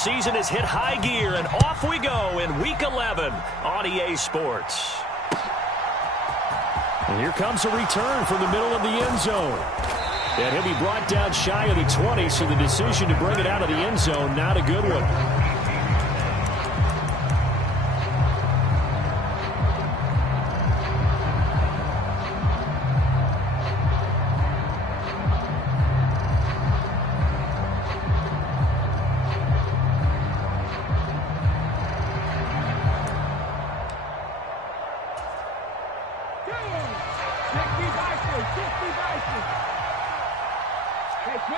season has hit high gear, and off we go in Week 11 on EA Sports. And here comes a return from the middle of the end zone. And he'll be brought down shy of the 20, so the decision to bring it out of the end zone, not a good one.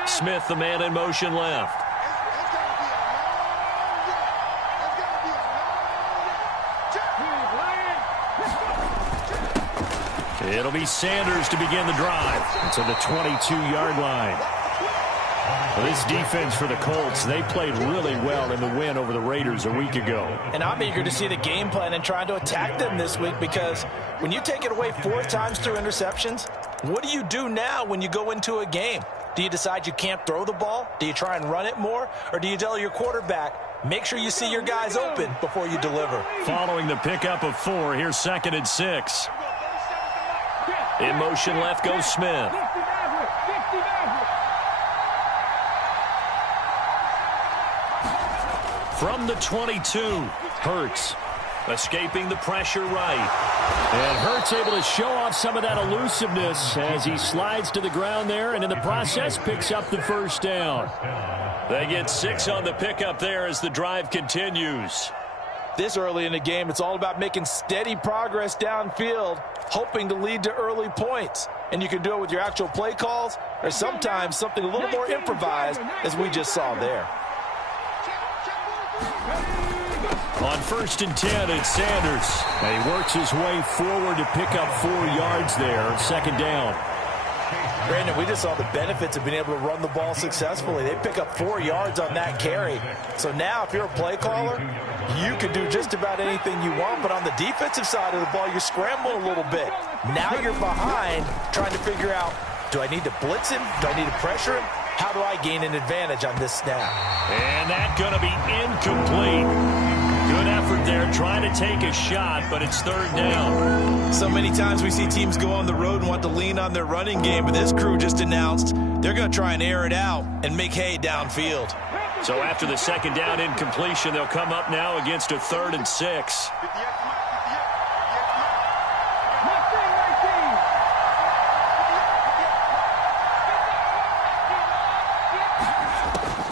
Smith, the man in motion left. It'll be Sanders to begin the drive. It's at the 22-yard line. Well, this defense for the Colts, they played really well in the win over the Raiders a week ago. And I'm eager to see the game plan and trying to attack them this week, because when you take it away 4 times through interceptions, what do you do now when you go into a game? Do you decide you can't throw the ball? Do you try and run it more? Or do you tell your quarterback, make sure you see your guys open before you deliver? Following the pickup of 4, here's 2nd and 6. In motion left goes Smith. From the 22, Hurts escaping the pressure right. And Hurts able to show off some of that elusiveness as he slides to the ground there, and in the process picks up the first down. They get 6 on the pickup there as the drive continues. This early in the game, it's all about making steady progress downfield, hoping to lead to early points. And you can do it with your actual play calls, or sometimes something a little more improvised, as we just saw there. On 1st and 10, it's Sanders. And he works his way forward to pick up 4 yards there, 2nd down. Brandon, we just saw the benefits of being able to run the ball successfully. They pick up 4 yards on that carry. So now, if you're a play caller, you can do just about anything you want. But on the defensive side of the ball, you're scrambling a little bit. Now you're behind, trying to figure out, do I need to blitz him? Do I need to pressure him? How do I gain an advantage on this snap? And that's going to be incomplete. Good effort there, trying to take a shot, but it's 3rd down. So many times we see teams go on the road and want to lean on their running game, but this crew just announced they're going to try and air it out and make hay downfield. So after the 2nd down incompletion, they'll come up now against a 3rd and 6.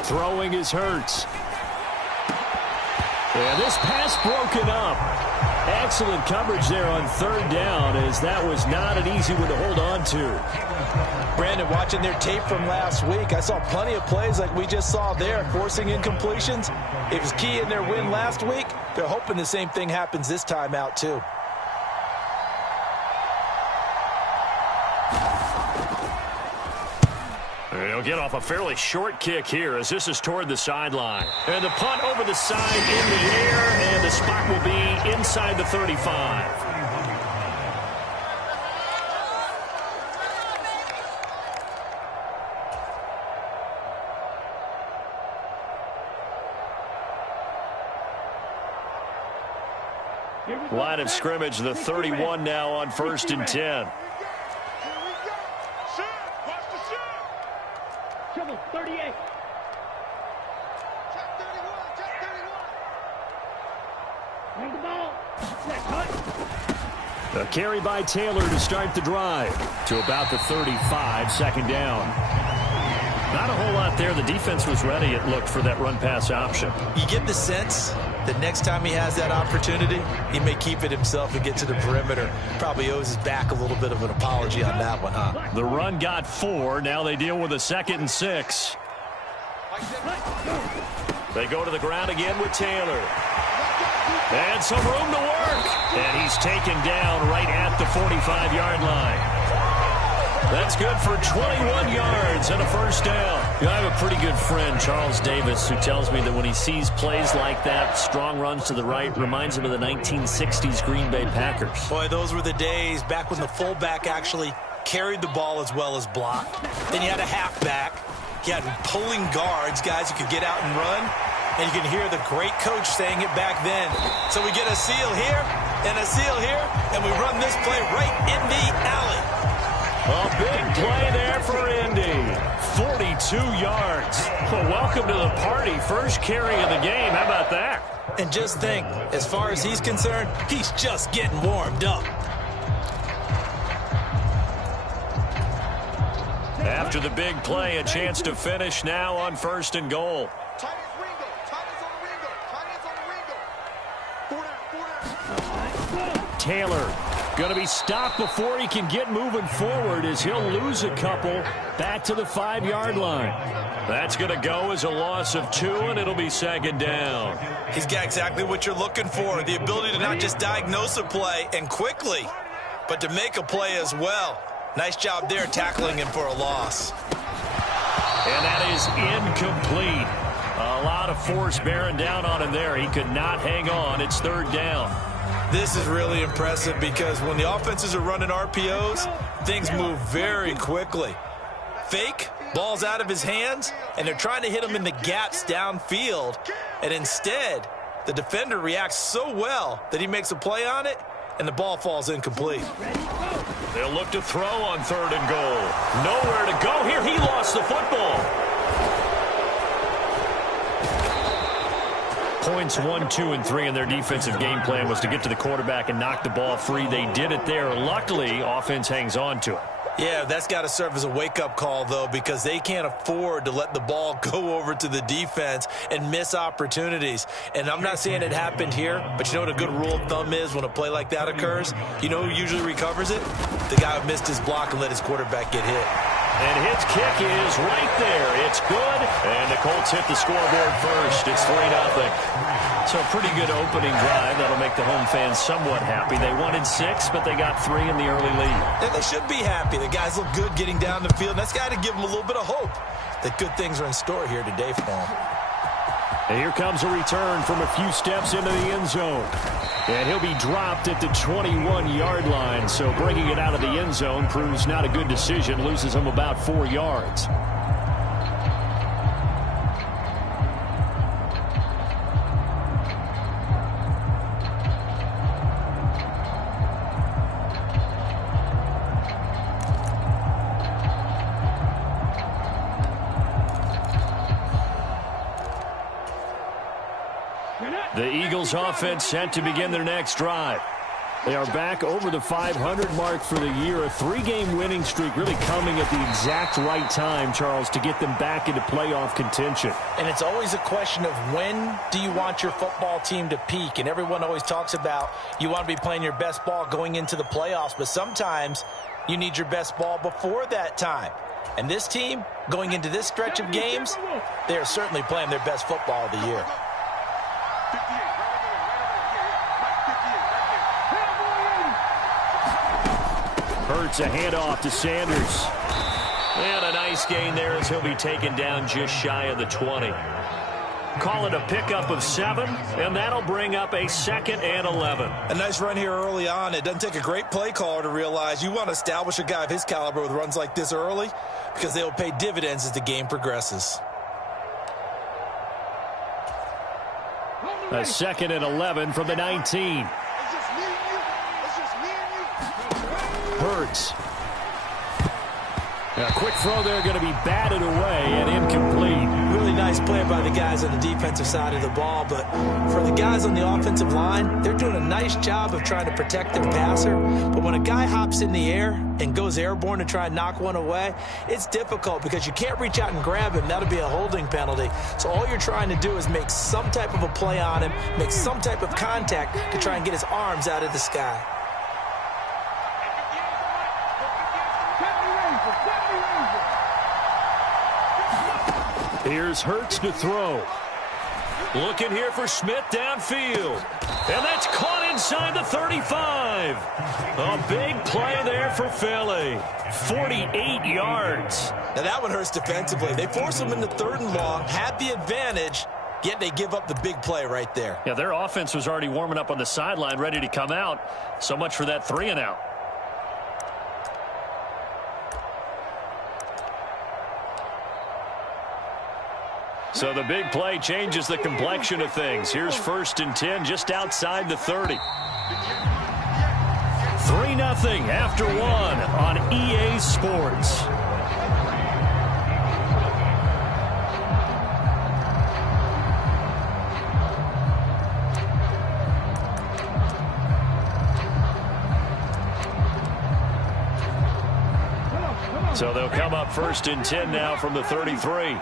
Throwing is Hurts. And this pass broken up. Excellent coverage there on 3rd down, as that was not an easy one to hold on to. Brandon, watching their tape from last week, I saw plenty of plays like we just saw there, forcing incompletions. It was key in their win last week. They're hoping the same thing happens this time out, too. They'll get off a fairly short kick here, as this is toward the sideline. And the punt over the side in the air, and the spot will be inside the 35. Line of scrimmage, the 31 now on 1st and 10. A carry by Taylor to start the drive to about the 35, 2nd down. Not a whole lot there. The defense was ready, it looked, for that run-pass option. You get the sense that next time he has that opportunity, he may keep it himself and get to the perimeter. Probably owes his back a little bit of an apology on that one, huh? The run got 4. Now they deal with a 2nd and 6. They go to the ground again with Taylor. And some room to work. And he's taken down right at the 45-yard line. That's good for 21 yards and a 1st down. You know, I have a pretty good friend, Charles Davis, who tells me that when he sees plays like that, strong runs to the right, reminds him of the 1960s Green Bay Packers. Boy, those were the days back when the fullback actually carried the ball as well as blocked. Then you had a halfback. You had pulling guards, guys who could get out and run. And you can hear the great coach saying it back then. So we get a seal here and a seal here, and we run this play right in the alley. A big play there for Indy. 42 yards. Well, welcome to the party. First carry of the game. How about that? And just think, as far as he's concerned, he's just getting warmed up. After the big play, a chance to finish now on 1st and goal. Taylor going to be stopped before he can get moving forward as he'll lose a couple back to the 5-yard line. That's going to go as a loss of 2, and it'll be 2nd down. He's got exactly what you're looking for, the ability to not just diagnose a play and quickly, but to make a play as well. Nice job there tackling him for a loss. And that is incomplete. A lot of force bearing down on him there. He could not hang on. It's 3rd down. This is really impressive because when the offenses are running RPOs, things move very quickly. Fake, ball's out of his hands, and they're trying to hit him in the gaps downfield. And instead, the defender reacts so well that he makes a play on it, and the ball falls incomplete. They'll look to throw on 3rd and goal. Nowhere to go here. He lost the football. Points 1, 2, and 3 in their defensive game plan was to get to the quarterback and knock the ball free. They did it there. Luckily, offense hangs on to it. Yeah, that's got to serve as a wake-up call, though, because they can't afford to let the ball go over to the defense and miss opportunities. And I'm not saying it happened here, but you know what a good rule of thumb is when a play like that occurs? You know who usually recovers it? The guy who missed his block and let his quarterback get hit. And his kick is right there. It's good. And the Colts hit the scoreboard first. It's 3-0. So a pretty good opening drive. That'll make the home fans somewhat happy. They wanted 6, but they got 3 in the early lead. And they should be happy. The guys look good getting down the field. That's got to give them a little bit of hope that good things are in store here today for them. And here comes a return from a few steps into the end zone. And he'll be dropped at the 21-yard line. So bringing it out of the end zone proves not a good decision. Loses him about 4 yards. The Eagles offense set to begin their next drive. They are back over the 500 mark for the year. A 3-game winning streak really coming at the exact right time, Charles, to get them back into playoff contention. And it's always a question of when do you want your football team to peak? And everyone always talks about you want to be playing your best ball going into the playoffs, but sometimes you need your best ball before that time. And this team, going into this stretch of games, they are certainly playing their best football of the year. Hurts a handoff to Sanders. And a nice gain there as he'll be taken down just shy of the 20. Call it a pickup of 7, and that'll bring up a 2nd and 11. A nice run here early on. It doesn't take a great play caller to realize you want to establish a guy of his caliber with runs like this early because they will pay dividends as the game progresses. A 2nd and 11 from the 19. Hurts. A quick throw there, going to be batted away and incomplete. Really nice play by the guys on the defensive side of the ball, but for the guys on the offensive line, they're doing a nice job of trying to protect their passer. But when a guy hops in the air and goes airborne to try and knock one away, it's difficult because you can't reach out and grab him. That'll be a holding penalty. So all you're trying to do is make some type of a play on him, make some type of contact to try and get his arms out of the sky. Here's Hurts to throw. Looking here for Smith downfield. And that's caught inside the 35. A big play there for Philly. 48 yards. Now that one hurts defensively. They force him into 3rd and long, had the advantage, yet they give up the big play right there. Yeah, their offense was already warming up on the sideline, ready to come out. So much for that 3 and out. So the big play changes the complexion of things. Here's 1st and 10 just outside the 30. 3-0 after 1 on EA Sports. So they'll come up 1st and 10 now from the 33.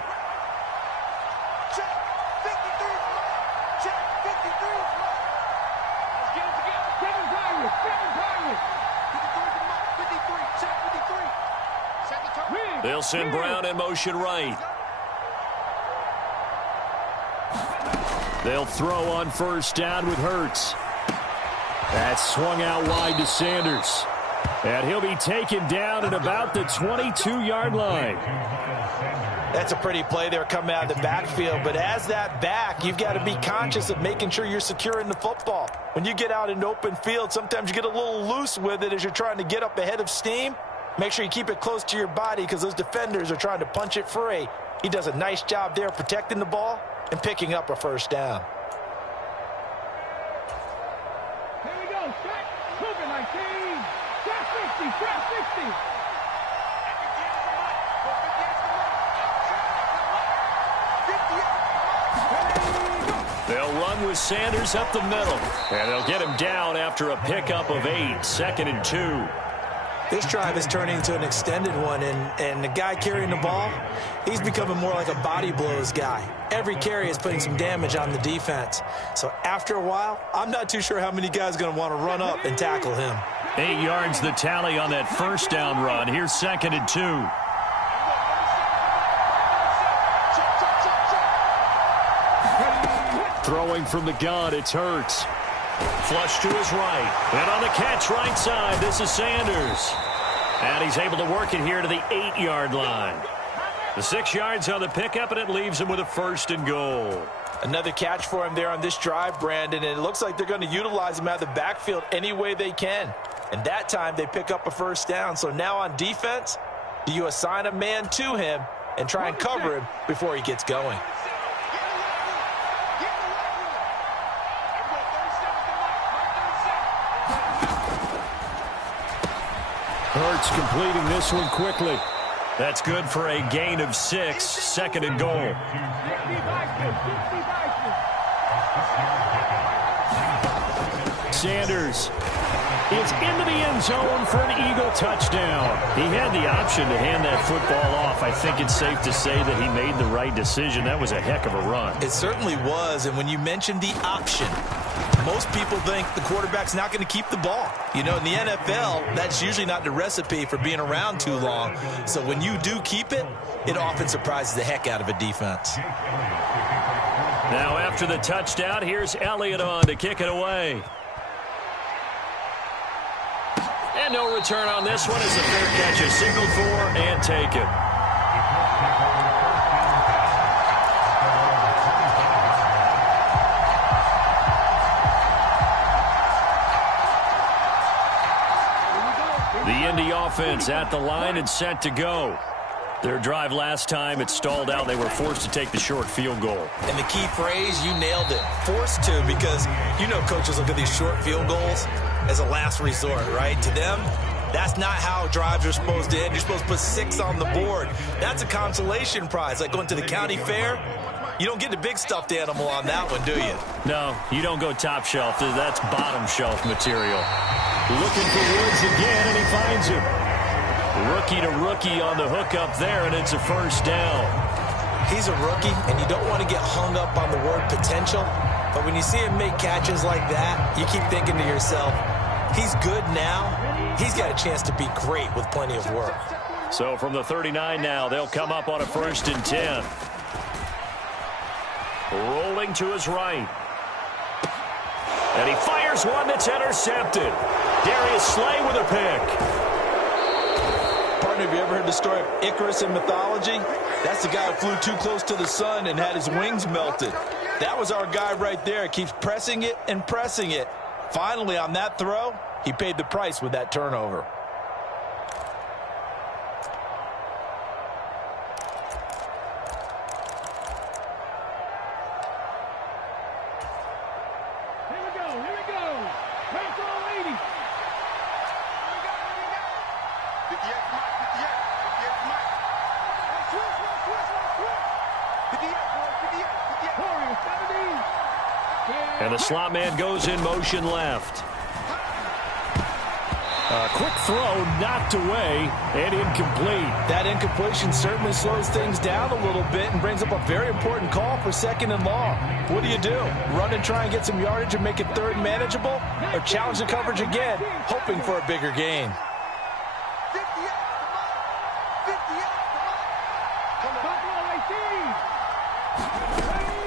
They'll send Brown in motion right. They'll throw on 1st down with Hurts. That's swung out wide to Sanders. And he'll be taken down at about the 22-yard line. That's a pretty play there coming out of the backfield. But as that back, you've got to be conscious of making sure you're securing the football. When you get out in open field, sometimes you get a little loose with it as you're trying to get up ahead of steam. Make sure you keep it close to your body because those defenders are trying to punch it free. He does a nice job there protecting the ball and picking up a 1st down. Here we go. Shot. Super 19. Shot 60. Shot 60. They'll run with Sanders up the middle. And they'll get him down after a pickup of 8. 2nd and 2. This drive is turning into an extended one, and the guy carrying the ball, he's becoming more like a body blows guy. Every carry is putting some damage on the defense. So after a while, I'm not too sure how many guys are going to want to run up and tackle him. 8 yards the tally on that 1st down run. Here's 2nd and 2. Throwing from the gun, it's Hurts. Flush to his right. And on the catch right side, this is Sanders. And he's able to work it here to the 8-yard line. The 6 yards on the pickup, and it leaves him with a 1st and goal. Another catch for him there on this drive, Brandon, and it looks like they're going to utilize him out of the backfield any way they can. And that time they pick up a 1st down. So now on defense, do you assign a man to him and try and cover him before he gets going? Hurts completing this one quickly. That's good for a gain of 6. 2nd and goal. Sanders is into the end zone for an Eagle touchdown. He had the option to hand that football off. I think it's safe to say that he made the right decision. That was a heck of a run. It certainly was, and when you mentioned the option, most people think the quarterback's not going to keep the ball. You know, in the NFL, that's usually not the recipe for being around too long. So when you do keep it, it often surprises the heck out of a defense. Now after the touchdown, here's Elliott on to kick it away. And no return on this one as a fair catch is signaled for and taken. The Indy offense at the line and set to go. Their drive last time, it stalled out. They were forced to take the short field goal. And the key phrase, you nailed it, forced to, because you know coaches look at these short field goals as a last resort, right? To them, that's not how drives are supposed to end. You're supposed to put 6 on the board. That's a consolation prize, like going to the county fair. You don't get the big stuffed animal on that one, do you? No, you don't go top shelf. That's bottom shelf material. Looking for Woods again, and he finds him. Rookie to rookie on the hook up there, and it's a 1st down. He's a rookie, and you don't want to get hung up on the word potential. But when you see him make catches like that, you keep thinking to yourself, he's good now. He's got a chance to be great with plenty of work. So from the 39 now, they'll come up on a 1st and 10. Rolling to his right. And he fires one that's intercepted. Darius Slay with a pick. Partner, have you ever heard the story of Icarus in mythology? That's the guy who flew too close to the sun and had his wings melted. That was our guy right there. Keeps pressing it and pressing it. Finally, on that throw, he paid the price with that turnover. And the slot man goes in motion left. A quick throw knocked away and incomplete. That incompletion certainly slows things down a little bit and brings up a very important call for 2nd and long. What do? Run and try and get some yardage and make it 3rd and manageable? Or challenge the coverage again, hoping for a bigger gain?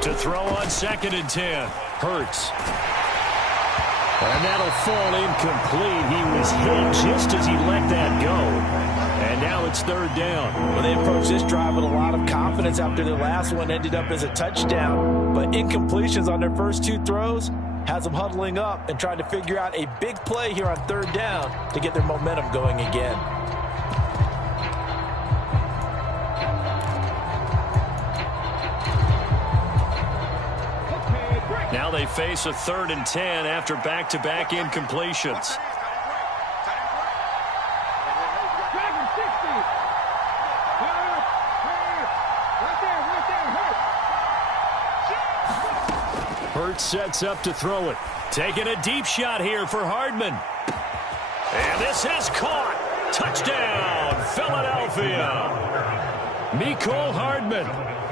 To throw on 2nd and 10. Hurts. And that'll fall incomplete. He was hit just as he let that go. And now it's 3rd down. Well, they approached this drive with a lot of confidence after their last one ended up as a touchdown. But incompletions on their first 2 throws has them huddling up and trying to figure out a big play here on 3rd down to get their momentum going again. Now they face a 3rd and 10 after back-to-back incompletions. Hurts sets up to throw it. Taking a deep shot here for Hardman. And this is caught. Touchdown, Philadelphia. Mecole Hardman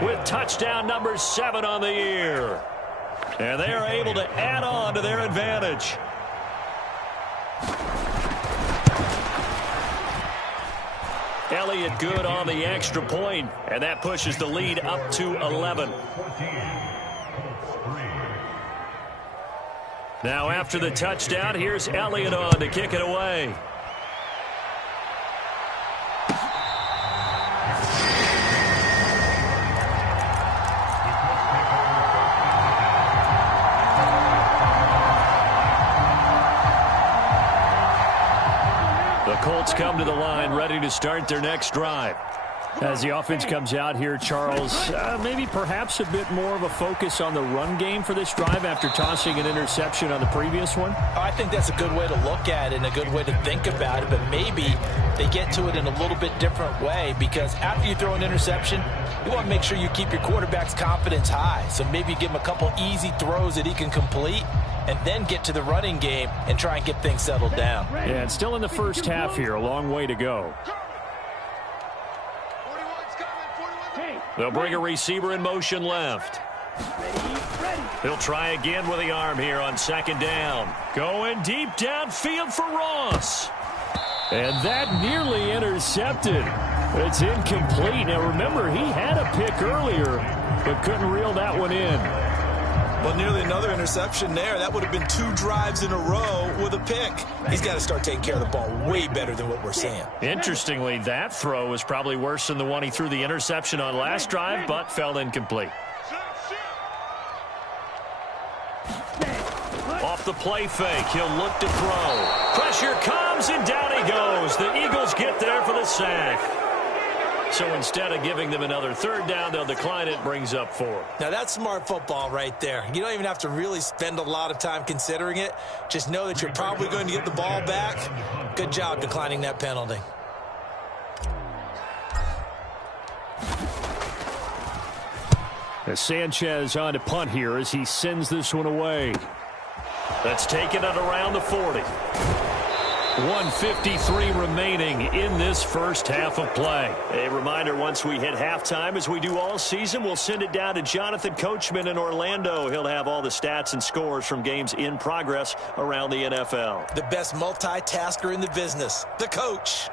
with touchdown number 7 on the year. And they are able to add on to their advantage. Elliott good on the extra point, and that pushes the lead up to 11. Now after the touchdown, here's Elliott on to kick it away. Colts come to the line, ready to start their next drive. As the offense comes out here, Charles, maybe perhaps a bit more of a focus on the run game for this drive after tossing an interception on the previous one? I think that's a good way to look at it and a good way to think about it, but maybe they get to it in a little bit different way because after you throw an interception, you want to make sure you keep your quarterback's confidence high. So maybe give him a couple easy throws that he can complete and then get to the running game and try and get things settled down. Yeah, it's still in the first half here. A long way to go. They'll bring a receiver in motion left. He'll try again with the arm here on 2nd down. Going deep downfield for Ross. And that nearly intercepted. It's incomplete. Now remember, he had a pick earlier, but couldn't reel that one in. Well, nearly another interception there. That would have been 2 drives in a row with a pick. He's got to start taking care of the ball way better than what we're seeing. Interestingly, that throw was probably worse than the one he threw the interception on last drive, but fell incomplete. Off the play fake, he'll look to throw. Pressure comes, and down he goes. The Eagles get there for the sack. So instead of giving them another 3rd down, they'll decline it, brings up 4. Now, that's smart football right there. You don't even have to really spend a lot of time considering it. Just know that you're probably going to get the ball back. Good job declining that penalty. As Sanchez on to punt here as he sends this one away. That's taken it around the 40. 1:53 remaining in this first half of play. A reminder, once we hit halftime, as we do all season, we'll send it down to Jonathan Coachman in Orlando. He'll have all the stats and scores from games in progress around the NFL. The best multitasker in the business, the coach.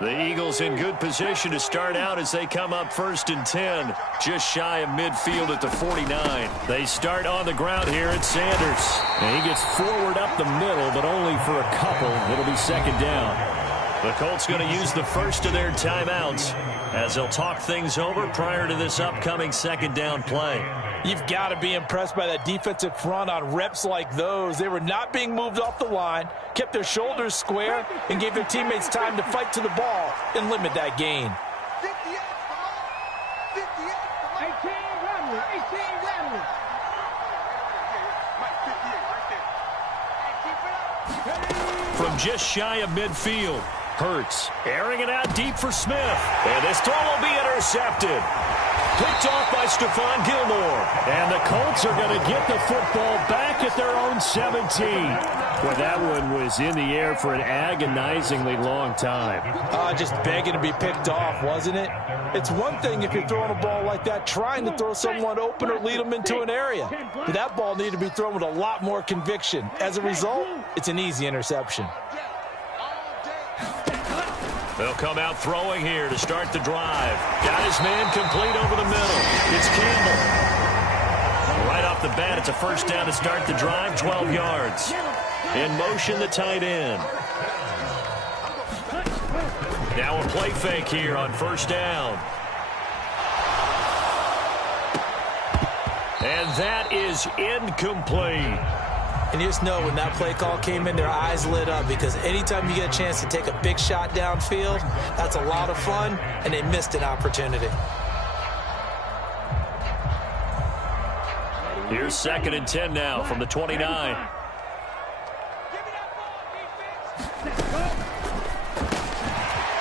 The Eagles in good position to start out as they come up 1st and 10, just shy of midfield at the 49. They start on the ground here at Sanders. And he gets forward up the middle, but only for a couple. It'll be 2nd down. The Colts going to use the first of their timeouts as they'll talk things over prior to this upcoming 2nd down play. You've got to be impressed by that defensive front on reps like those. They were not being moved off the line, kept their shoulders square, and gave their teammates time to fight to the ball and limit that gain. 18 Rattler. From just shy of midfield, Hurts airing it out deep for Smith. And this throw will be intercepted. Picked off by Stephon Gilmore. And the Colts are going to get the football back at their own 17. Well, that one was in the air for an agonizingly long time. Just begging to be picked off, wasn't it? It's one thing if you're throwing a ball like that, trying to throw someone open or lead them into an area. But that ball needed to be thrown with a lot more conviction. As a result, it's an easy interception. They'll come out throwing here to start the drive. Got his man complete over the middle. It's Campbell. Right off the bat, it's a first down to start the drive, 12 yards. In motion, the tight end. Now a play fake here on first down. And that is incomplete. And you just know when that play call came in, their eyes lit up, because anytime you get a chance to take a big shot downfield, that's a lot of fun, and they missed an opportunity. Here's 2nd and 10 now from the 29.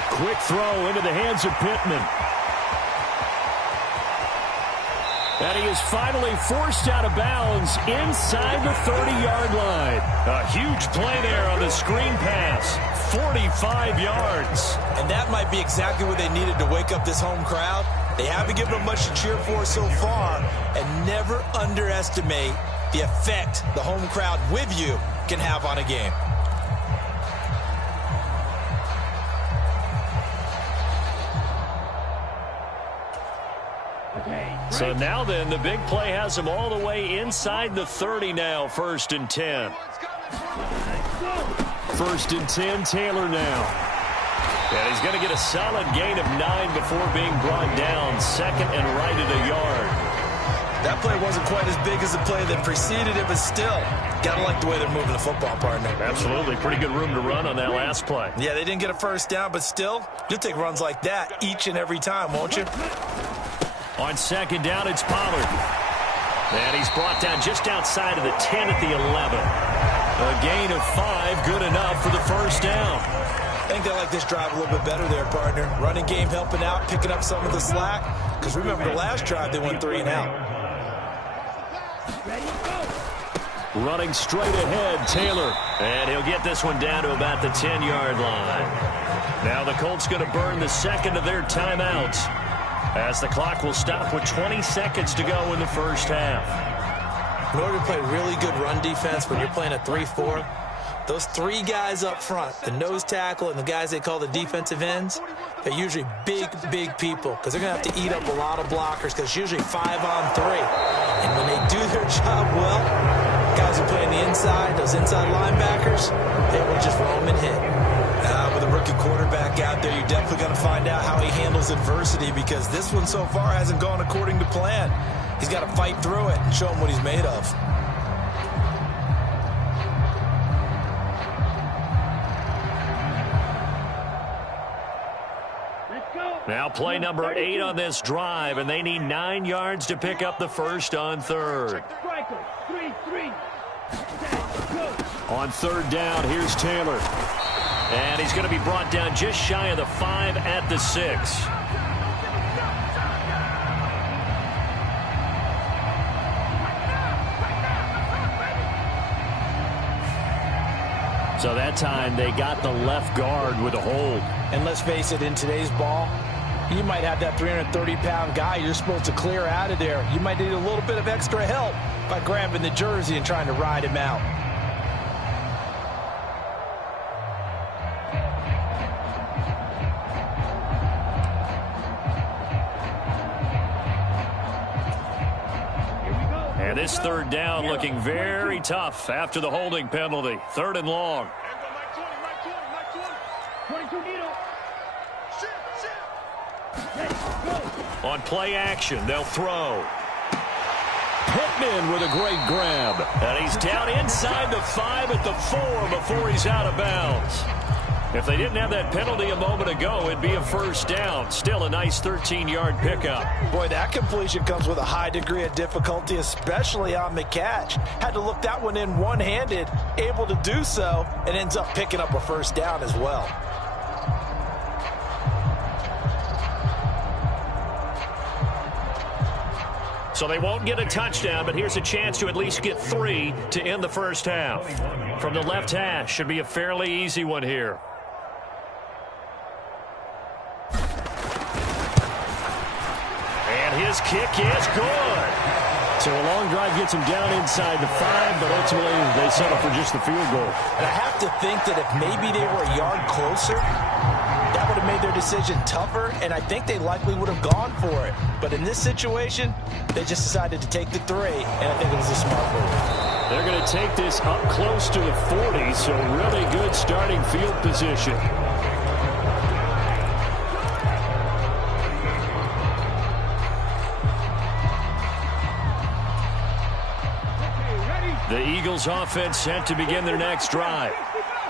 Quick throw into the hands of Pittman. And he is finally forced out of bounds inside the 30-yard line. A huge play there on the screen pass. 45 yards. And that might be exactly what they needed to wake up this home crowd. They haven't given them much to cheer for so far. And never underestimate the effect the home crowd with you can have on a game. So now then, the big play has him all the way inside the 30 now, 1st and 10. 1st and 10, Taylor now. And he's going to get a solid gain of 9 before being brought down, 2nd and right at a yard. That play wasn't quite as big as the play that preceded it, but still, gotta like the way they're moving the football, partner. Absolutely. Pretty good room to run on that last play. Yeah, they didn't get a first down, but still, you'll take runs like that each and every time, won't you? On 2nd down, it's Pollard. And he's brought down just outside of the 10 at the 11. A gain of 5, good enough for the first down. I think they like this drive a little bit better there, partner. Running game helping out, picking up some of the slack. Because remember, the last drive, they went 3 and out. Running straight ahead, Taylor. And he'll get this one down to about the 10-yard line. Now the Colts going to burn the second of their timeouts, as the clock will stop with 20 seconds to go in the first half. In order to play really good run defense when you're playing a 3-4, those 3 guys up front, the nose tackle and the guys they call the defensive ends, they're usually big, big people, because they're going to have to eat up a lot of blockers, because it's usually 5 on 3. And when they do their job well, guys who play on the inside, those inside linebackers, they will just roam and hit. With a rookie quarterback out there, you're definitely going to find out how he handles adversity, because this one so far hasn't gone according to plan. He's got to fight through it and show him what he's made of. Now play number 8 on this drive, and they need 9 yards to pick up the first on 3rd. On 3rd down, here's Taylor. And he's going to be brought down just shy of the 5 at the 6. So that time they got the left guard with a hold. And let's face it, in today's ball, you might have that 330-pound guy you're supposed to clear out of there. You might need a little bit of extra help by grabbing the jersey and trying to ride him out. And this 3rd down looking very tough after the holding penalty. 3rd and long. On play action, they'll throw. Pittman with a great grab. And he's down inside the 5 at the 4 before he's out of bounds. If they didn't have that penalty a moment ago, it'd be a first down. Still a nice 13-yard pickup. Boy, that completion comes with a high degree of difficulty, especially on the catch. Had to look that one in one-handed, able to do so, and ends up picking up a first down as well. So they won't get a touchdown, but here's a chance to at least get 3 to end the first half. From the left hash, should be a fairly easy one here. And his kick is good. So a long drive gets him down inside the 5, but ultimately they settle for just the field goal. And I have to think that if maybe they were a yard closer, that would have made their decision tougher, and I think they likely would have gone for it. But in this situation, they just decided to take the 3, and I think it was a smart move. They're going to take this up close to the 40, so really good starting field position. The Eagles offense set to begin their next drive.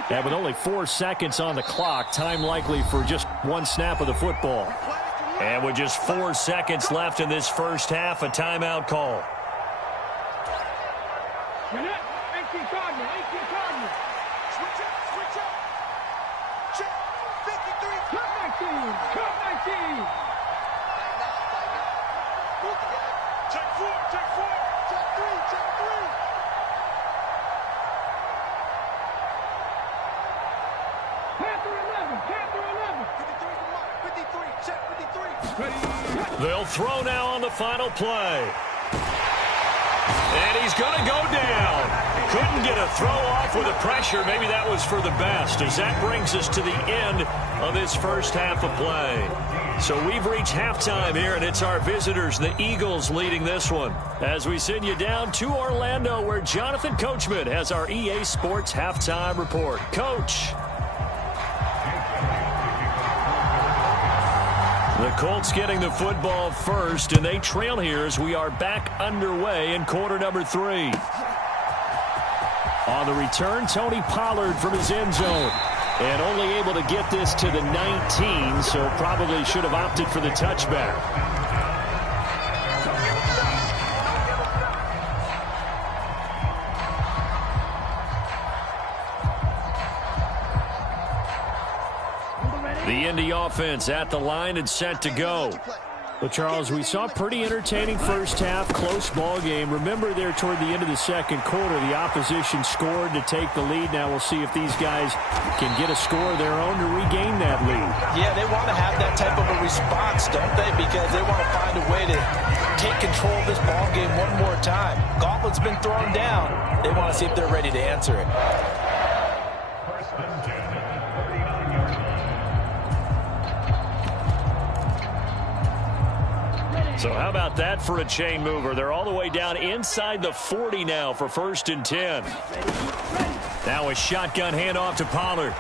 And with only 4 seconds on the clock, time likely for just 1 snap of the football. And with just 4 seconds left in this first half, a timeout call. Switch up. Check. 53. Cut 19. Check 4. Check 3. Panther 11. 53. Check 53. They'll throw now on the final play. And he's going to go down. Couldn't get a throw off with the pressure. Maybe that was for the best, as that brings us to the end of this first half of play. So we've reached halftime here, and it's our visitors, the Eagles, leading this one. As we send you down to Orlando, where Jonathan Coachman has our EA Sports halftime report. Coach. The Colts getting the football first, and they trail here as we are back underway in quarter number 3. On the return, Tony Pollard from his end zone. And only able to get this to the 19, so probably should have opted for the touchback. The Indy offense at the line and set to go. Well, Charles, we saw a pretty entertaining first half, close ball game. Remember there toward the end of the second quarter, the opposition scored to take the lead. Now we'll see if these guys can get a score of their own to regain that lead. Yeah, they want to have that type of a response, don't they? Because they want to find a way to take control of this ball game one more time. Gauntlet's been thrown down. They want to see if they're ready to answer it. So how about that for a chain mover? They're all the way down inside the 40 now for 1st and 10. Now a shotgun handoff to Pollard.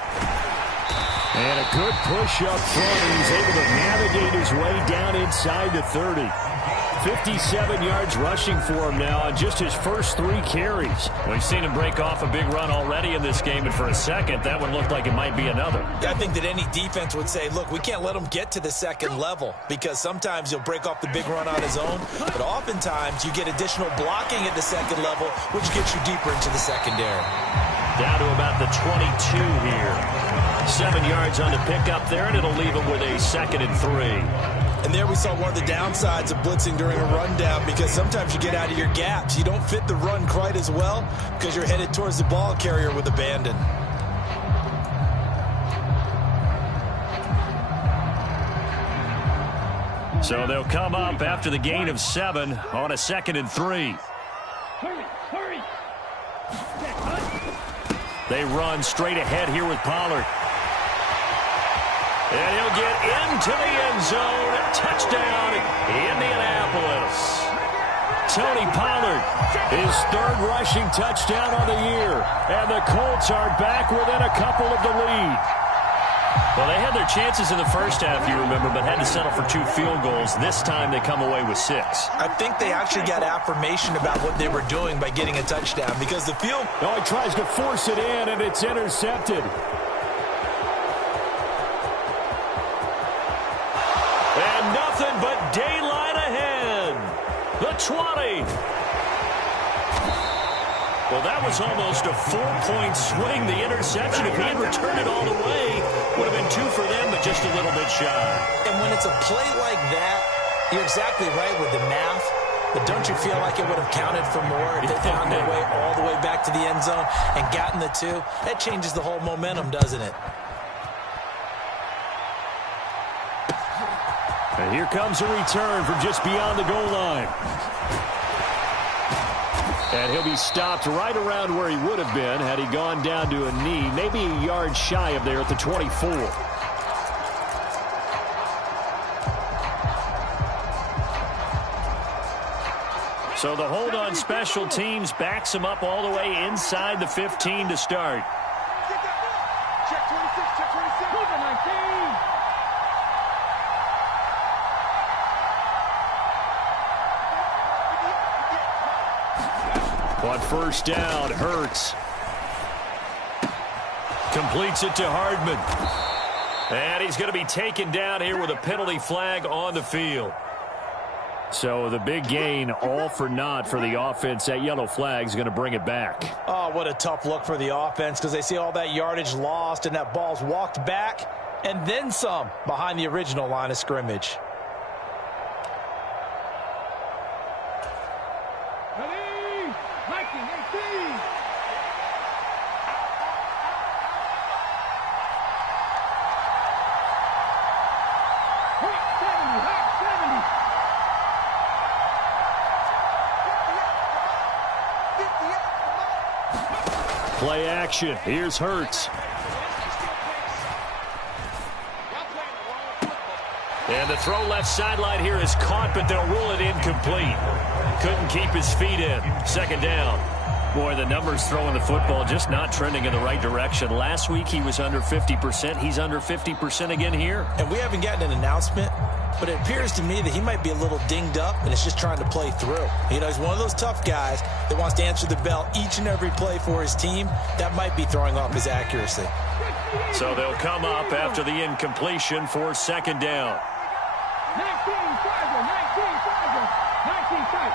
And a good push up front, and he's able to navigate his way down inside the 30. 57 yards rushing for him now on just his first 3 carries. We've seen him break off a big run already in this game, and for a second, that one looked like it might be another. I think that any defense would say, look, we can't let him get to the second level, because sometimes he'll break off the big run on his own, but oftentimes you get additional blocking at the second level, which gets you deeper into the secondary. Down to about the 22 here. 7 yards on the pickup there, and it'll leave him with a 2nd and 3. And there we saw one of the downsides of blitzing during a rundown, because sometimes you get out of your gaps. You don't fit the run quite as well because you're headed towards the ball carrier with abandon. So they'll come up after the gain of 7 on a 2nd and 3. Hurry. They run straight ahead here with Pollard. And he'll get into the end zone. Touchdown, Indianapolis. Tony Pollard, his 3rd rushing touchdown on the year. And the Colts are back within a couple of the lead. Well, they had their chances in the first half, you remember, but had to settle for 2 field goals. This time they come away with 6. I think they actually got affirmation about what they were doing by getting a touchdown, because the field... Oh, he tries to force it in, and it's intercepted. 20. Well, that was almost a 4-point swing. The interception, if he had returned it all the way, would have been 2 for them, but just a little bit shy. And when it's a play like that, you're exactly right with the math. But don't you feel like it would have counted for more if they found their way all the way back to the end zone and gotten the 2? That changes the whole momentum, doesn't it? And here comes a return from just beyond the goal line. And he'll be stopped right around where he would have been had he gone down to a knee, maybe a yard shy of there at the 24. So the hold on special teams backs him up all the way inside the 15 to start. Check 26, check 26. Over 19. On first down, Hurts. Completes it to Hardman. And he's going to be taken down here with a penalty flag on the field. So the big gain, all for naught for the offense. That yellow flag is going to bring it back. Oh, what a tough look for the offense because they see all that yardage lost and that ball's walked back and then some behind the original line of scrimmage. Ready? 1918. Play action. Here's Hurts. And the throw left sideline here is caught, but they'll rule it incomplete. Couldn't keep his feet in. Second down. Boy, the numbers throwing the football just not trending in the right direction. Last week he was under 50%. He's under 50% again here. And we haven't gotten an announcement, but it appears to me that he might be a little dinged up and is just trying to play through. You know, he's one of those tough guys that wants to answer the bell each and every play for his team. That might be throwing off his accuracy. So they'll come up after the incompletion for second down. 19 tight, 19 tight.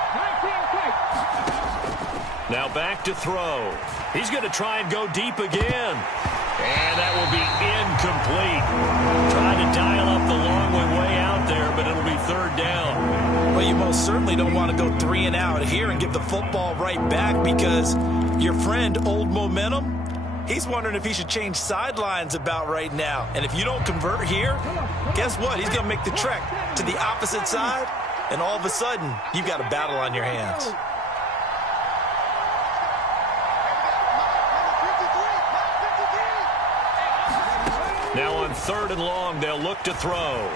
Now back to throw. He's going to try and go deep again. And that will be incomplete. Trying to dial up the long way out there, but it'll be third down. Well, you most certainly don't want to go 3 and out here and give the football right back because your friend, Old Momentum, he's wondering if he should change sidelines about right now. And if you don't convert here, guess what? He's going to make the trek to the opposite side, and all of a sudden, you've got a battle on your hands. Now on third and long, they'll look to throw.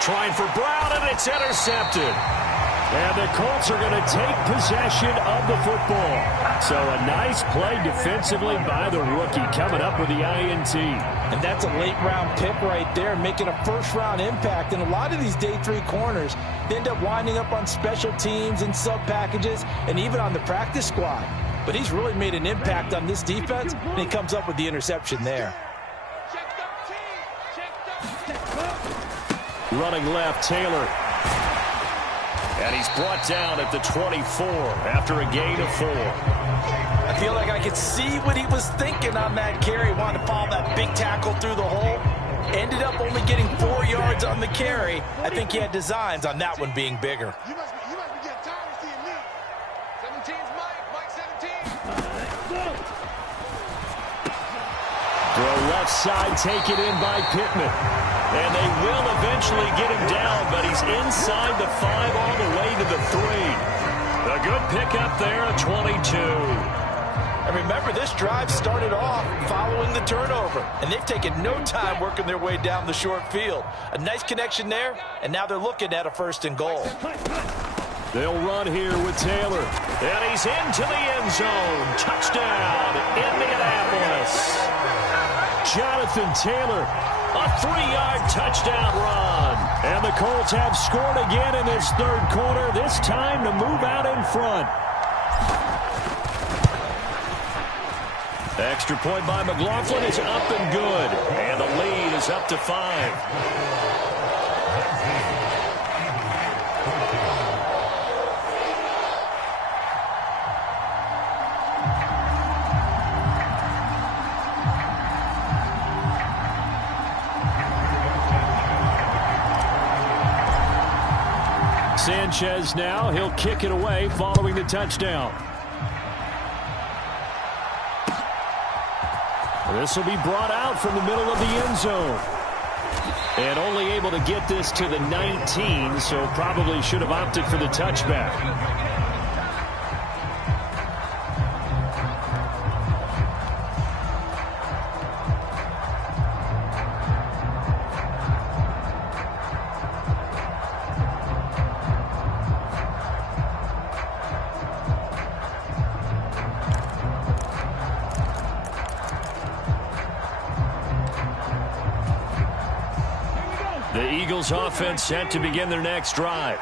Trying for Brown, and it's intercepted. And the Colts are going to take possession of the football. So a nice play defensively by the rookie coming up with the INT. And that's a late-round pick right there, making a first-round impact. And a lot of these day 3 corners, they end up winding up on special teams and sub-packages and even on the practice squad. But he's really made an impact on this defense, and he comes up with the interception there. Running left, Taylor. And he's brought down at the 24 after a gain of 4. I feel like I could see what he was thinking on that carry. Wanted to follow that big tackle through the hole. Ended up only getting 4 yards on the carry. I think he had designs on that one being bigger. You must be getting tired of seeing me. 17's Mike 17. Throw left side, taken in by Pittman. And they will eventually get him down, but he's inside the 5 all the way to the 3. A good pickup there at 22. And remember, this drive started off following the turnover, and they've taken no time working their way down the short field. A nice connection there, and now they're looking at a 1st and goal. They'll run here with Taylor. And he's into the end zone. Touchdown, Indianapolis. Jonathan Taylor, a 3-yard touchdown run. And the Colts have scored again in this third quarter, this time to move out in front. Extra point by McLaughlin is up and good. And the lead is up to 5. Sanchez now. He'll kick it away following the touchdown. This will be brought out from the middle of the end zone. And only able to get this to the 19, so probably should have opted for the touchback. The Eagles offense set to begin their next drive.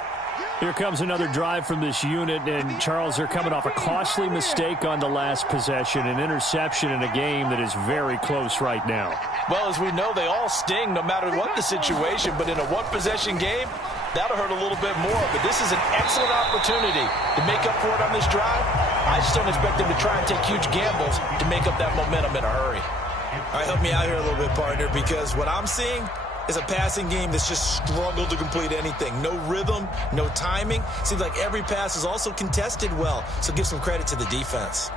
Here comes another drive from this unit, and Charles, they're coming off a costly mistake on the last possession, an interception in a game that is very close right now. Well, as we know, they all sting no matter what the situation, but in a one-possession game, that'll hurt a little bit more. But this is an excellent opportunity to make up for it on this drive. I just don't expect them to try and take huge gambles to make up that momentum in a hurry. All right, help me out here a little bit, partner, because what I'm seeing is a passing game that's just struggled to complete anything. No rhythm, no timing. Seems like every pass is also contested well, so give some credit to the defense.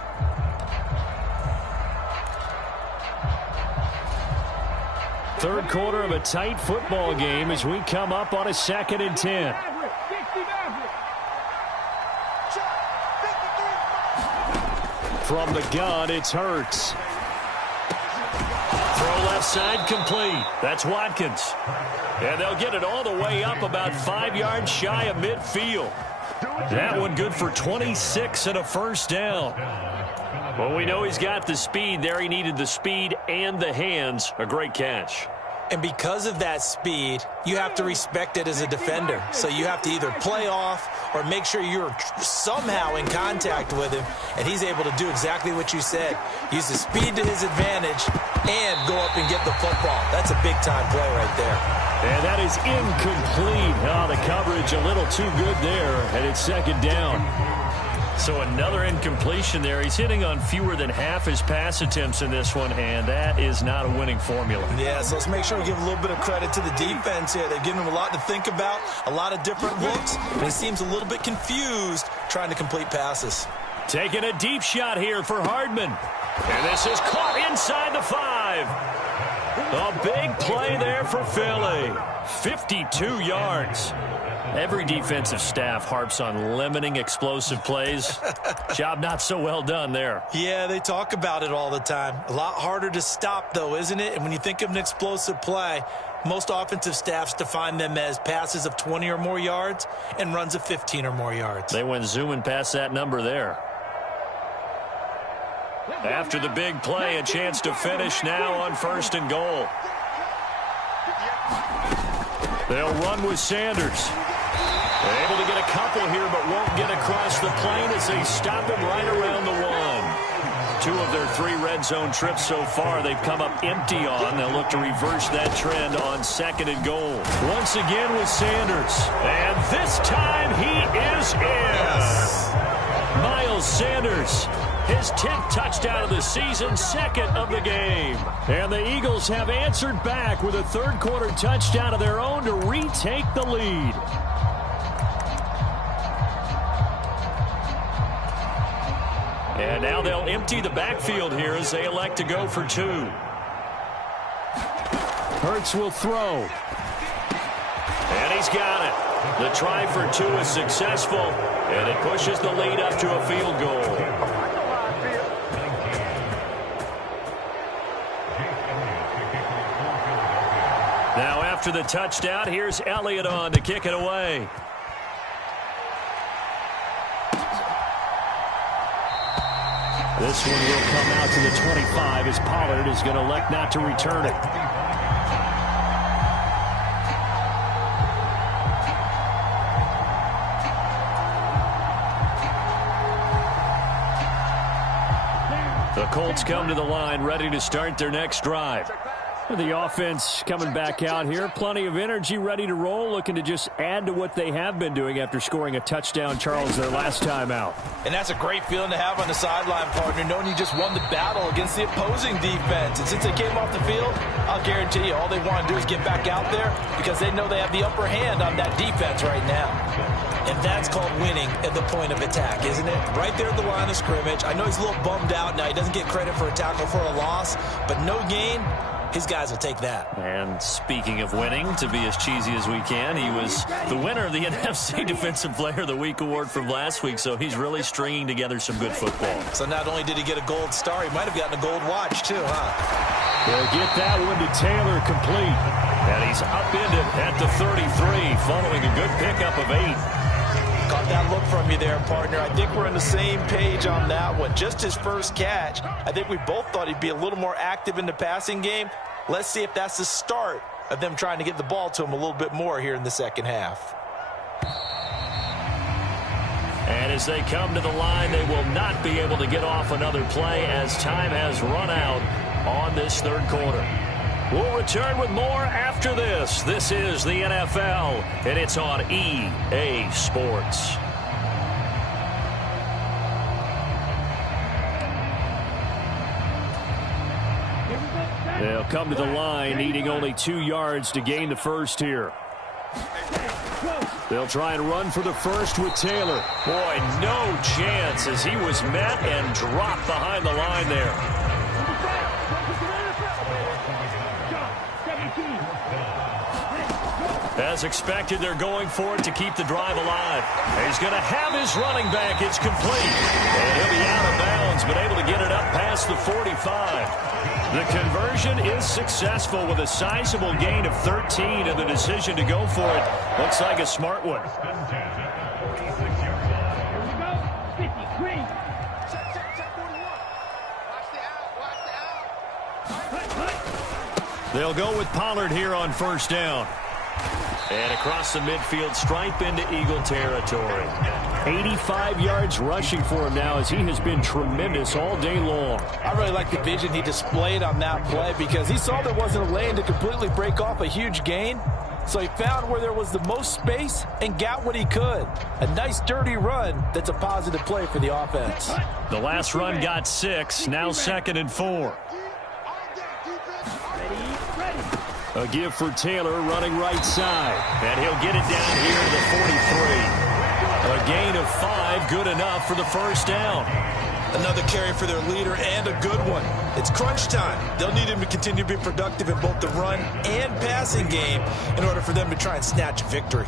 Third quarter of a tight football game as we come up on a 2nd and 10. From the gun, it's Hurts. Throw left side complete. That's Watkins. And they'll get it all the way up about 5 yards shy of midfield. That one good for 26 and a first down. Well, we know he's got the speed there. He needed the speed and the hands. A great catch. And because of that speed, you have to respect it as a defender. So you have to either play off or make sure you're somehow in contact with him. And he's able to do exactly what you said. Use the speed to his advantage and go up and get the football. That's a big-time play right there. And that is incomplete. Oh, the coverage a little too good there, and it's 2nd down. So another incompletion there. He's hitting on fewer than half his pass attempts in this one, and that is not a winning formula. Yeah, so let's make sure we give a little bit of credit to the defense here. They've given him a lot to think about, a lot of different looks, and he seems a little bit confused trying to complete passes. Taking a deep shot here for Hardman. And this is caught inside the 5. A big play there for Philly. 52 yards. Every defensive staff harps on limiting explosive plays. Job not so well done there. Yeah, they talk about it all the time. A lot harder to stop, though, isn't it? And when you think of an explosive play, most offensive staffs define them as passes of 20 or more yards and runs of 15 or more yards. They went zooming past that number there. After the big play, a chance to finish now on 1st and goal. They'll run with Sanders. They're able to get a couple here, but won't get across the plane as they stop him right around the 1. 2 of their 3 red zone trips so far they've come up empty on. They'll look to reverse that trend on 2nd and goal. Once again with Sanders. And this time he is in. Miles Sanders. His 10th touchdown of the season, 2nd of the game. And the Eagles have answered back with a 3rd quarter touchdown of their own to retake the lead. And now they'll empty the backfield here as they elect to go for 2. Hurts will throw. And he's got it. The try for 2 is successful, and it pushes the lead up to a field goal. Now after the touchdown, here's Elliott on to kick it away. This one will come out to the 25 as Pollard is going to elect not to return it. The Colts come to the line ready to start their next drive. The offense coming back out here. Plenty of energy, ready to roll, looking to just add to what they have been doing after scoring a touchdown, Charles, their last time out. And that's a great feeling to have on the sideline, partner, knowing you just won the battle against the opposing defense. And since they came off the field, I'll guarantee you all they want to do is get back out there because they know they have the upper hand on that defense right now. And that's called winning at the point of attack, isn't it? Right there at the line of scrimmage. I know he's a little bummed out now. He doesn't get credit for a tackle for a loss, but no gain. His guys will take that. And speaking of winning, to be as cheesy as we can, he was the winner of the NFC Defensive Player of the Week award from last week, so he's really stringing together some good football. So not only did he get a gold star, he might have gotten a gold watch too, huh? They'll get that one to Taylor, complete. And he's upended at the 33 following a good pickup of 8. Got that look from you there, partner. I think we're on the same page on that one. Just his first catch. I think we both thought he'd be a little more active in the passing game. Let's see if that's the start of them trying to get the ball to him a little bit more here in the second half. And as they come to the line, they will not be able to get off another play as time has run out on this third quarter. We'll return with more after this. This is the NFL, and it's on EA Sports. They'll come to the line, needing only 2 yards to gain the first here. They'll try and run for the first with Taylor. Boy, no chance as he was met and dropped behind the line there. As expected, they're going for it to keep the drive alive. He's going to have his running back. It's complete. And he'll be out of bounds, but able to get it up past the 45. The conversion is successful with a sizable gain of 13, and the decision to go for it looks like a smart one. They'll go with Pollard here on first down. And across the midfield stripe into Eagle territory. 85 yards rushing for him now as he has been tremendous all day long. I really like the vision he displayed on that play because he saw there wasn't a lane to completely break off a huge gain. So he found where there was the most space and got what he could. A nice dirty run that's a positive play for the offense. The last run got 6, now 2nd and 4. A give for Taylor running right side. And he'll get it down here to the 43. A gain of 5, good enough for the first down. Another carry for their leader and a good one. It's crunch time. They'll need him to continue to be productive in both the run and passing game in order for them to try and snatch victory.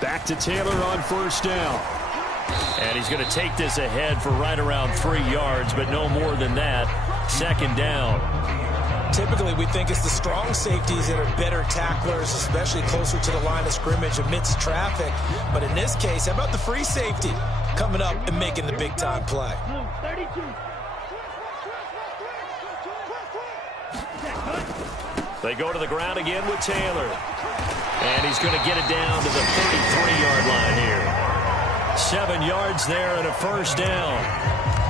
Back to Taylor on first down. And he's going to take this ahead for right around 3 yards, but no more than that. 2nd down. Typically, we think it's the strong safeties that are better tacklers, especially closer to the line of scrimmage amidst traffic. But in this case, how about the free safety coming up and making the big-time play? They go to the ground again with Taylor. And he's going to get it down to the 33-yard line here. 7 yards there and a first down.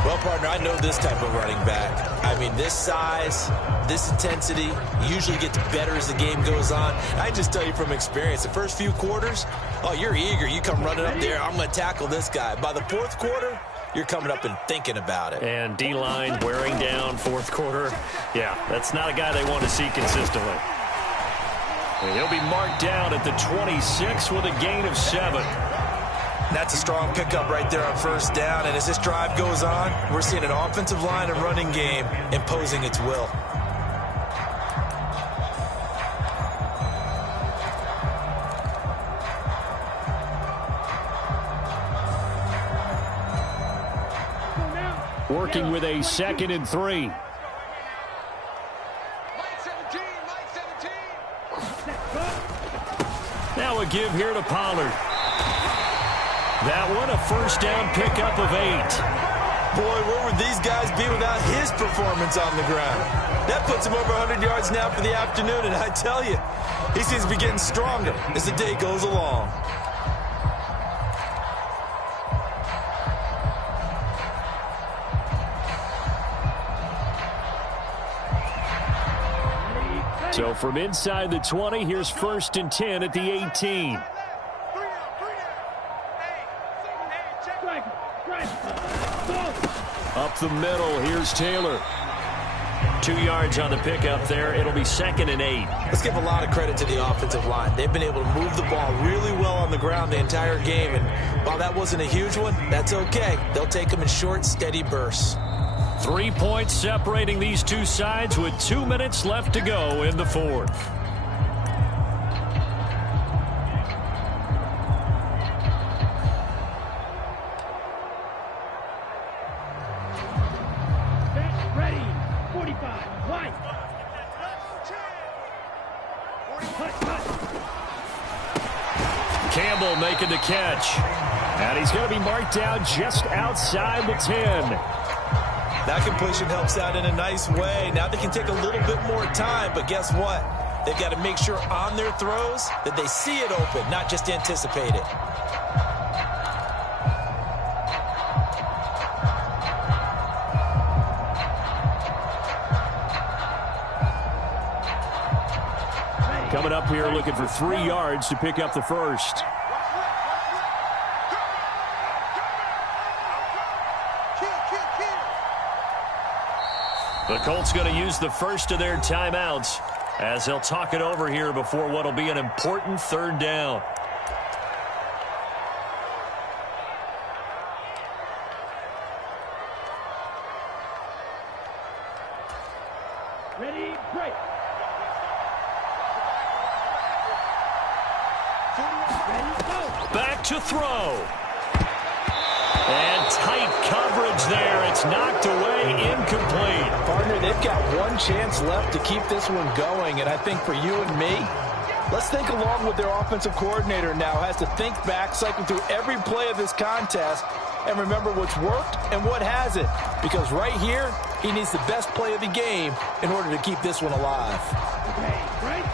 Well, partner, I know this type of running back. I mean, this size, this intensity usually gets better as the game goes on. I just tell you from experience, the first few quarters, oh, you're eager. You come running up there, I'm going to tackle this guy. By the fourth quarter, you're coming up and thinking about it. And D-line wearing down fourth quarter. Yeah, that's not a guy they want to see consistently. And he'll be marked down at the 26 with a gain of 7. That's a strong pickup right there on first down. And as this drive goes on, we're seeing an offensive line and running game imposing its will. Working with a 2nd and 3. Now a give here to Pollard. That one, a first down pickup of 8. Boy, where would these guys be without his performance on the ground? That puts him over 100 yards now for the afternoon, and I tell you, he seems to be getting stronger as the day goes along. So from inside the 20, here's 1st and 10 at the 18. Up the middle, here's Taylor. 2 yards on the pickup there. It'll be 2nd and 8. Let's give a lot of credit to the offensive line. They've been able to move the ball really well on the ground the entire game. And while that wasn't a huge one, that's okay. They'll take them in short, steady bursts. 3 points separating these two sides with 2 minutes left to go in the fourth. Ready. 45. White. Campbell making the catch. And he's going to be marked down just outside the 10. That completion helps out in a nice way. Now they can take a little bit more time, but guess what? They've got to make sure on their throws that they see it open, not just anticipate it. Coming up here looking for 3 yards to pick up the first. The Colts going to use the first of their timeouts as they'll talk it over here before what will be an important 3rd down. Ready, break. Back to throw. And tight coverage there. It's knocked away, incomplete. Partner, they've got one chance left to keep this one going, and I think for you and me, let's think along with their offensive coordinator now. Has to think back, cycle through every play of this contest, and remember what's worked and what hasn't. Because right here, he needs the best play of the game in order to keep this one alive. Okay, break.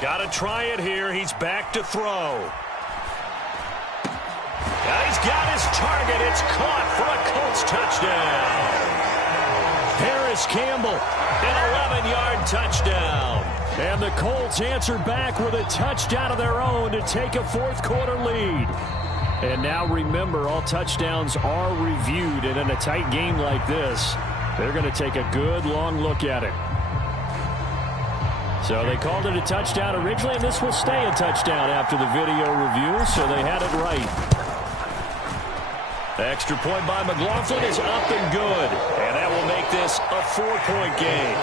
Got to try it here. He's back to throw. Now he's got his target. It's caught for a Colts touchdown. Harris Campbell, an 11-yard touchdown. And the Colts answer back with a touchdown of their own to take a 4th quarter lead. And now remember, all touchdowns are reviewed. And in a tight game like this, they're going to take a good long look at it. So they called it a touchdown originally, and this will stay a touchdown after the video review, so they had it right. The extra point by McLaughlin is up and good, and that will make this a 4-point game.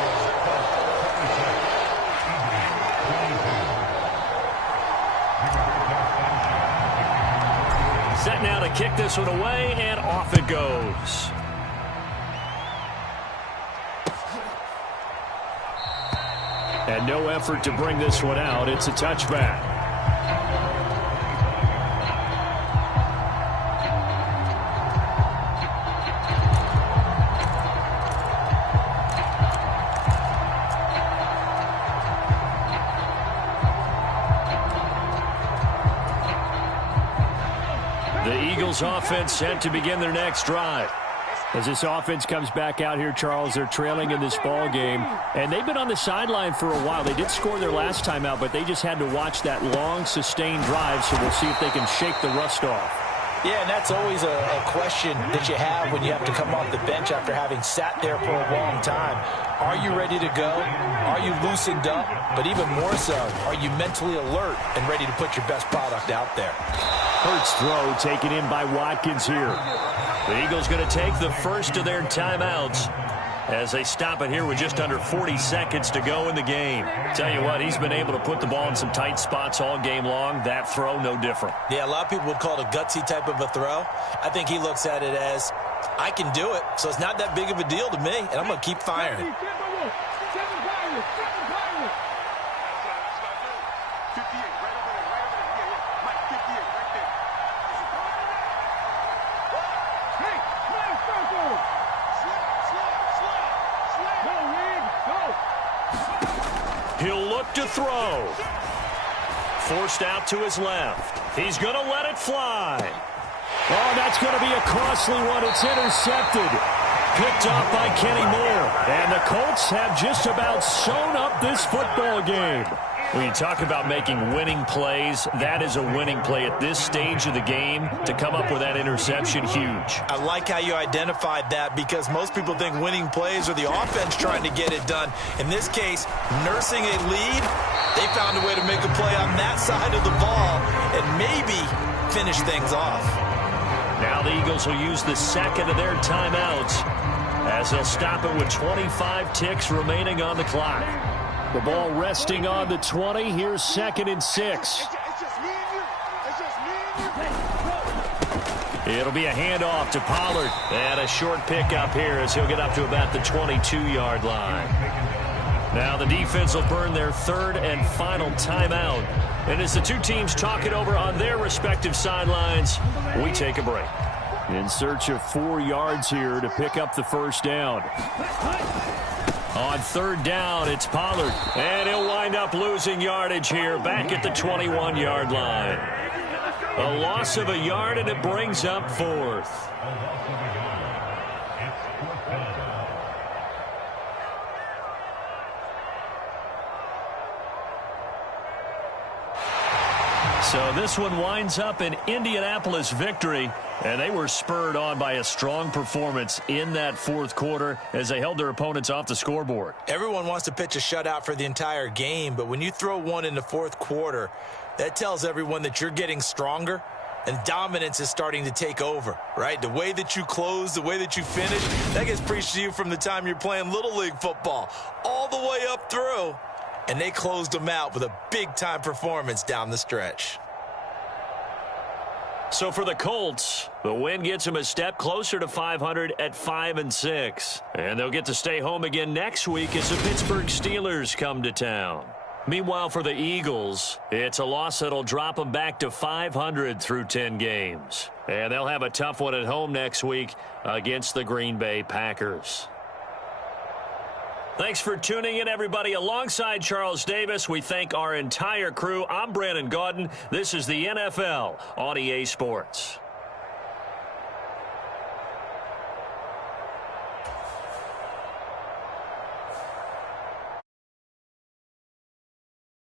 Set now to kick this one away, and off it goes. And no effort to bring this one out. It's a touchback. The Eagles offense set to begin their next drive. As this offense comes back out here, Charles, they're trailing in this ball game, and they've been on the sideline for a while. They did score their last time out, but they just had to watch that long, sustained drive, so we'll see if they can shake the rust off. Yeah, and that's always a question that you have when you have to come off the bench after having sat there for a long time. Are you ready to go? Are you loosened up? But even more so, are you mentally alert and ready to put your best product out there? Hurts throw taken in by Watkins here. The Eagles going to take the first of their timeouts as they stop it here with just under 40 seconds to go in the game. Tell you what, he's been able to put the ball in some tight spots all game long. That throw, no different. Yeah, a lot of people would call it a gutsy type of a throw. I think he looks at it as, I can do it, so it's not that big of a deal to me, and I'm going to keep firing. He'll look to throw. Forced out to his left. He's going to let it fly. Oh, that's going to be a costly one. It's intercepted. Picked off by Kenny Moore. And the Colts have just about sewn up this football game. When you talk about making winning plays, that is a winning play at this stage of the game. To come up with that interception, huge. I like how you identified that, because most people think winning plays are the offense trying to get it done. In this case, nursing a lead, they found a way to make a play on that side of the ball and maybe finish things off. Now the Eagles will use the second of their timeouts as they'll stop it with 25 ticks remaining on the clock. The ball resting on the 20. Here's 2nd and 6. It'll be a handoff to Pollard. And a short pickup here as he'll get up to about the 22-yard line. Now the defense will burn their 3rd and final timeout. And as the two teams talk it over on their respective sidelines, we take a break. In search of 4 yards here to pick up the first down. On 3rd down, it's Pollard. And he'll wind up losing yardage here back at the 21-yard line. A loss of a yard, and it brings up 4th. So this one winds up an Indianapolis victory, and they were spurred on by a strong performance in that 4th quarter as they held their opponents off the scoreboard. Everyone wants to pitch a shutout for the entire game, but when you throw one in the 4th quarter, that tells everyone that you're getting stronger and dominance is starting to take over, right? The way that you close, the way that you finish, that gets preached to you from the time you're playing Little League football all the way up through. And they closed them out with a big-time performance down the stretch. So for the Colts, the win gets them a step closer to 500 at 5-6. And they'll get to stay home again next week as the Pittsburgh Steelers come to town. Meanwhile, for the Eagles, it's a loss that'll drop them back to 500 through 10 games. And they'll have a tough one at home next week against the Green Bay Packers. Thanks for tuning in, everybody. Alongside Charles Davis, we thank our entire crew. I'm Brandon Gaudin. This is the NFL on EA Sports.